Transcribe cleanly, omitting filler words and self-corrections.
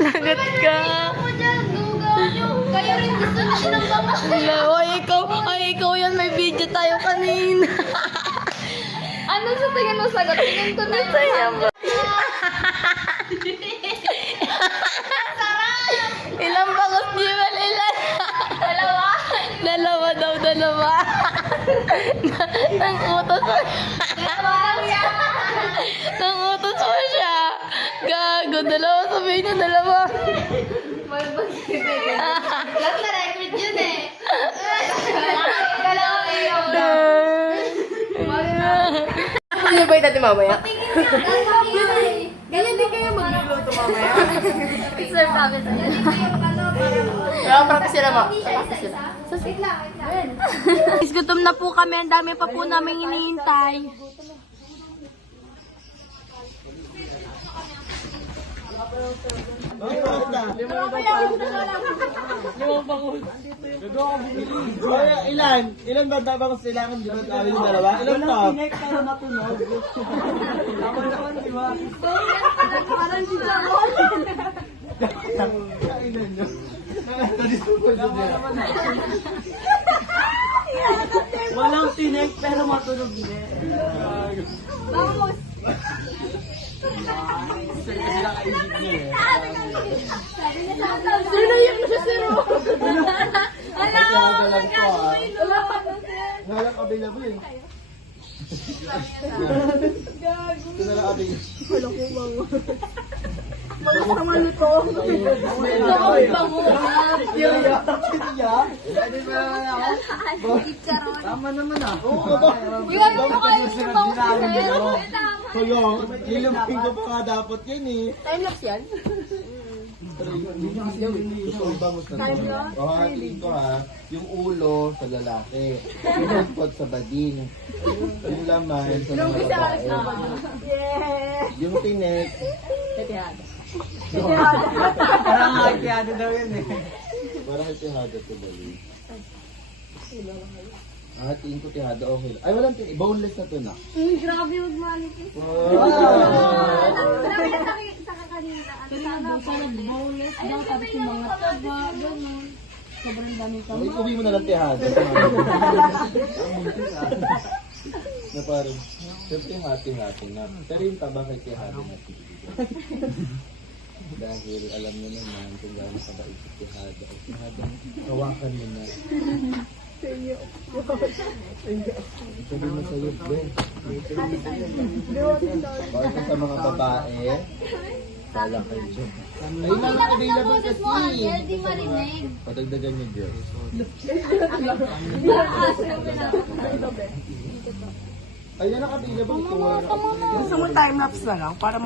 Lagot ka. Kayo rin gusto niyo ng bangas. Ikaw yan. May video tayo kanina. Ano sa tingin mo sagot? Tingin ko na Masaya ba? Ilang bangus, Jewel? Ilan? Dalawa. Dalawa daw, dalawa. Nangutos mo. Nangutos mo siya. Gago, dalawa. Sabihin niya, dalawa. Lahat na record yun eh. Dalawa kayo. Ano ba yung natin mamaya? Ganyan din kayo magluluto mamaya. Sir, bakit? Kaya practice sila ma. Guys, gutom na po kami. Ang dami pa po namin hinihintay. Ilan ba dapat kung kailangan di ba tayo yung dalawa? Ilan to? Pero natunog. Tama naman, di ba? Parang sinamon. Kailan nyo? Walang tinek pero matunog din. Vamos. Sino yung nasasiro? Alam mo, magkakawin mo. Nalang available eh. Ito na lang available. Naman ito. Tama naman ah. Iwan mo kayo sa bangus. Kaya, iluming ko pa nga dapat yan eh. Time-lapse yan? Gusto ko bangus na ito. Hahatiin ko ha, yung ulo sa lalaki, yung hagpot sa bading, yung laman sa mga babae, yung tinik. Parang hakiado daw yun eh. Parang itihada to bali. Hahatiin ko tihada, okay. Ay, walang tinik. Boneless na to na. Grabe yung malik. Wow! Sa kanina. Ay, uwi mo na lang tihada. Na parang, siyempre hati-hati na. Pero yung taba kay tihada na. Dahil alam mo naman kung gano'n ka ba isip tihada. Tihada, hawakan mo na. Sabi mo sa'yo, Ben. Bakit sa mga babae, pala kayo dyan. Ayun lang ang available kasi. Di marinig. Padagdagan niyo, girl. Ayun ang available. Gusto mo time-lapse na lang para